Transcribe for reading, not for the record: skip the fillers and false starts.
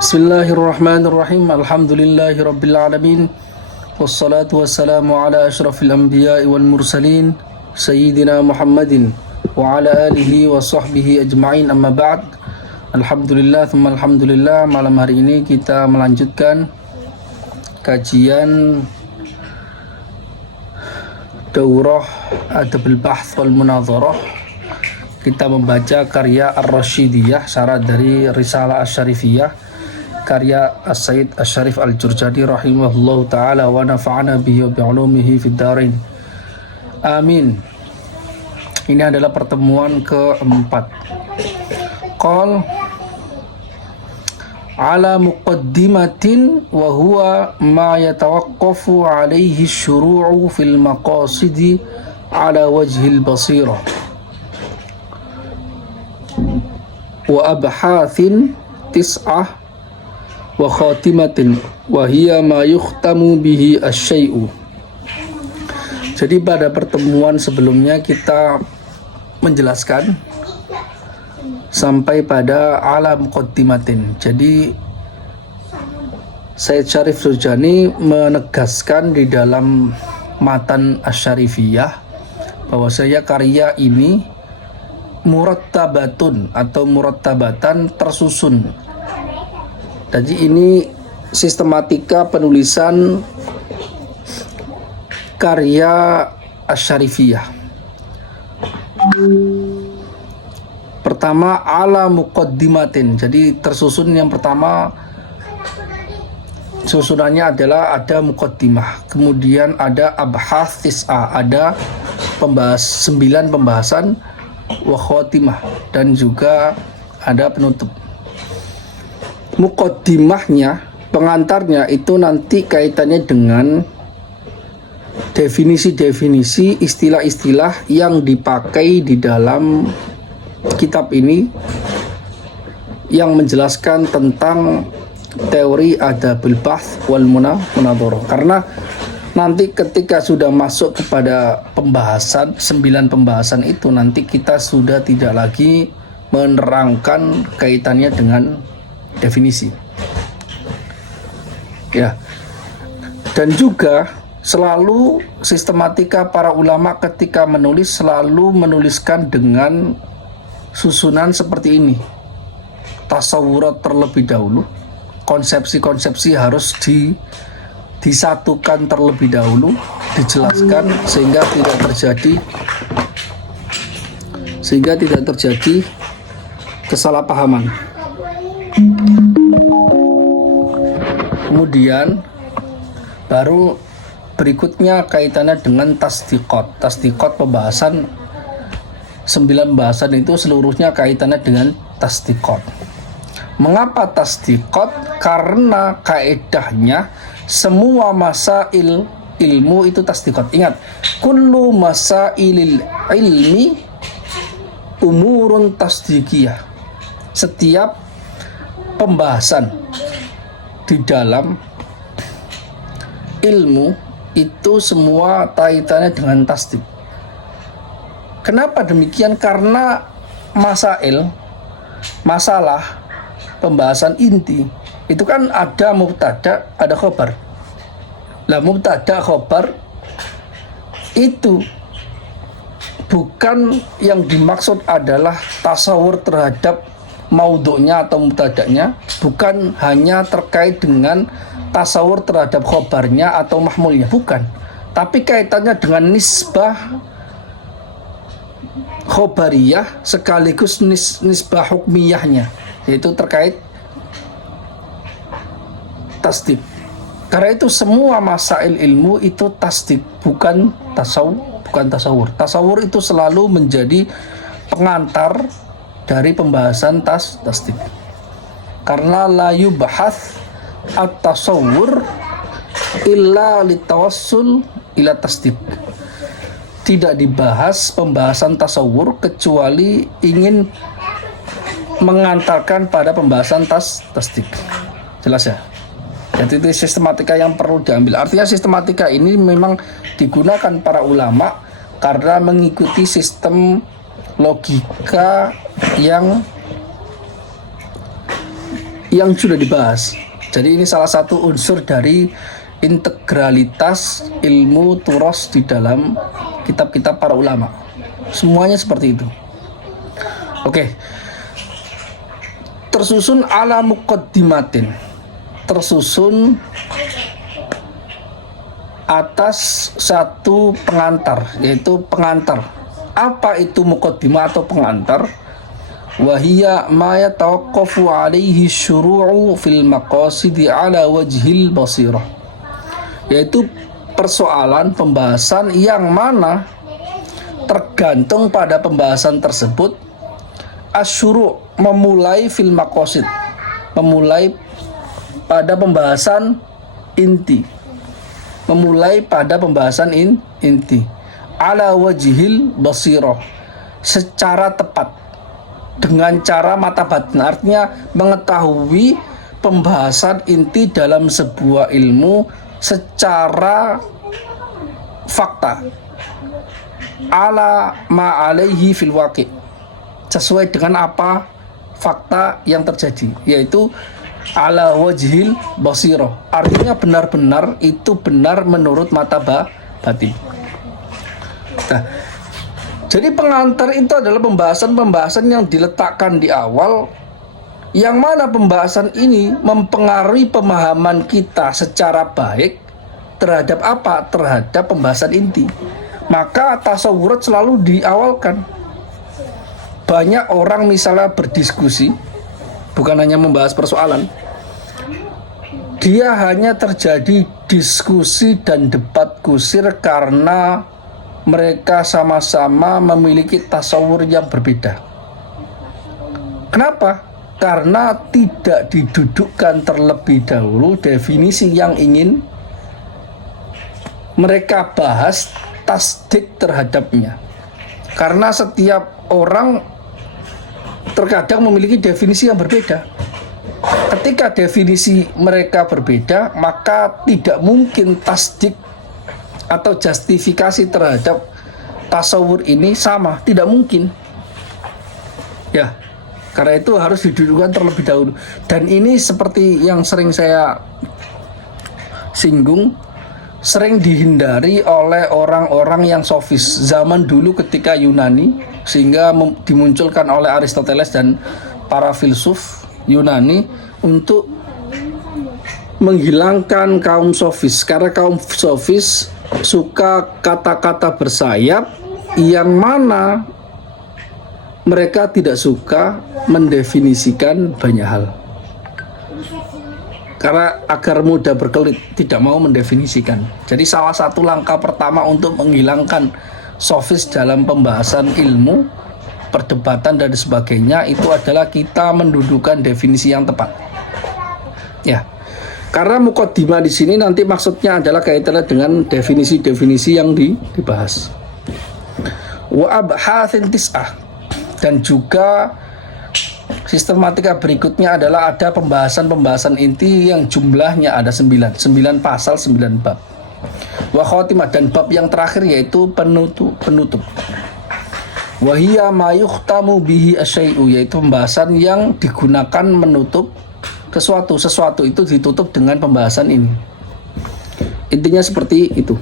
Bismillahirrahmanirrahim. Alhamdulillahirabbil alamin. Wassalatu wassalamu ala asyrafil anbiya'i wal mursalin sayyidina Muhammadin wa ala alihi wa sahbihi ajma'in, amma ba'd. Alhamdulillah thumma alhamdulillah. Malam hari ini kita melanjutkan kajian Daurah Adabul Bahth wal Munadharah. Kita membaca karya Ar-Rasyidiyah, syarat dari Risalah Asy-Syarifiyah, karya As-Sayyid Asy-Syarif Al-Jurjani rahimahullahu ta'ala wa nafa'ana bihi wa bi'ulumihi fid dharain. Amin. Ini adalah pertemuan keempat. Qal ala muqaddimatin wa huwa ma yatawaqqafu alaihi syuru'u fil maqasidi ala wajhil basirah wa abhathin tis'ah wa khatimatin wa hiya ma yukhtamu bihi asy-syai'u. Jadi pada pertemuan sebelumnya kita menjelaskan sampai pada ala muqaddimatin. Jadi Sayyid Syarif Jurjani menegaskan di dalam matan Asy-Syarifiyah bahwasanya karya ini murattabatun atau murattabatan, tersusun. Jadi ini sistematika penulisan karya Asy-Syarifiyah. Pertama ala muqaddimatin. Jadi tersusun yang pertama, susunannya adalah ada muqaddimah, kemudian ada abhath tis'a, ada 9 pembahasan, wa khatimah, dan juga ada penutup. Muqaddimahnya, pengantarnya itu nanti kaitannya dengan definisi-definisi, istilah-istilah yang dipakai di dalam kitab ini yang menjelaskan tentang teori Adabul Bahth wal Munadharah. Karena nanti ketika sudah masuk kepada pembahasan 9 pembahasan itu, nanti kita sudah tidak lagi menerangkan kaitannya dengan definisi. Ya. Dan juga selalu sistematika para ulama ketika menulis selalu menuliskan dengan susunan seperti ini. Tasawurat terlebih dahulu. Konsepsi-konsepsi harus disatukan terlebih dahulu, dijelaskan sehingga tidak terjadi kesalahpahaman. Kemudian baru berikutnya kaitannya dengan tasdiqat. Tasdiqat pembahasan 9 pembahasan itu seluruhnya kaitannya dengan tasdiqat. Mengapa tasdiqat? Karena kaedahnya semua masail ilmu itu tasdiqat. Ingat, kullu masailil ilmi umurun tasdiqiyah. Setiap pembahasan di dalam ilmu itu semua kaitannya dengan tasdik. Kenapa demikian? Karena masalah pembahasan inti itu kan ada mubtada, ada khobar. Lah mubtada khobar itu bukan yang dimaksud adalah tasawur terhadap maudhu'nya atau mubtada'nya, bukan hanya terkait dengan tasawur terhadap khobarnya atau mahmulnya, bukan. Tapi kaitannya dengan nisbah khobariyah sekaligus nisbah hukmiyahnya, yaitu terkait tasdik. Karena itu semua masail ilmu itu tasdik, bukan tasawur. Tasawur itu selalu menjadi pengantar dari pembahasan tasdik. Karena la yubhath at-tasawur illa litawassul ila tasdik. Tidak dibahas pembahasan tasawur kecuali ingin mengantarkan pada pembahasan tasdik. Jelas ya? Jadi itu sistematika yang perlu diambil. Artinya sistematika ini memang digunakan para ulama karena mengikuti sistem logika yang yang sudah dibahas. Jadi ini salah satu unsur dari integralitas ilmu turos di dalam kitab-kitab para ulama. Semuanya seperti itu. Oke. Tersusun ala muqaddimatin. Tersusun atas satu pengantar, yaitu pengantar. Apa itu muqaddimah atau pengantar? Wahia ma yatawaqqafu alaihi syuru'u fil maqasidi ala wajhil basirah, yaitu persoalan pembahasan yang mana tergantung pada pembahasan tersebut. Asyuru' memulai fil maqasid, memulai pada pembahasan inti, memulai pada pembahasan inti ala wajhil basirah, secara tepat, dengan cara mata batin, artinya mengetahui pembahasan inti dalam sebuah ilmu secara fakta, ala ma alaihi fil waqi', sesuai dengan apa fakta yang terjadi, yaitu ala wajhil basirah, artinya benar-benar itu benar menurut mata batin. Nah, jadi pengantar itu adalah pembahasan-pembahasan yang diletakkan di awal, yang mana pembahasan ini mempengaruhi pemahaman kita secara baik terhadap apa? Terhadap pembahasan inti. Maka tasawurat selalu diawalkan. Banyak orang misalnya berdiskusi, bukan hanya membahas persoalan, dia hanya terjadi diskusi dan debat kusir karena mereka sama-sama memiliki tasawur yang berbeda. Kenapa? Karena tidak didudukkan terlebih dahulu definisi yang ingin mereka bahas, tasdik terhadapnya. Karena setiap orang terkadang memiliki definisi yang berbeda. Ketika definisi mereka berbeda, maka tidak mungkin tasdik atau justifikasi terhadap tasawur ini sama, tidak mungkin. Ya, karena itu harus didudukkan terlebih dahulu. Dan ini seperti yang sering saya singgung, sering dihindari oleh orang-orang yang sofis zaman dulu ketika Yunani, sehingga dimunculkan oleh Aristoteles dan para filsuf Yunani untuk menghilangkan kaum sofis, karena kaum sofis suka kata-kata bersayap yang mana mereka tidak suka mendefinisikan banyak hal, karena agar mudah berkelit, tidak mau mendefinisikan. Jadi salah satu langkah pertama untuk menghilangkan sofis dalam pembahasan ilmu, perdebatan dan sebagainya, itu adalah kita mendudukan definisi yang tepat. Ya. Karena muqaddimah di sini nanti maksudnya adalah kaitannya dengan definisi-definisi yang dibahas. Wa abhatsin tis'ah, dan juga sistematika berikutnya adalah ada pembahasan-pembahasan inti yang jumlahnya ada 9 pasal, 9 bab. Wa khatimah, dan bab yang terakhir yaitu penutup. Wa hiya ma yukhtamu bihi asyai'u, yaitu pembahasan yang digunakan menutup sesuatu itu ditutup dengan pembahasan ini. Intinya seperti itu.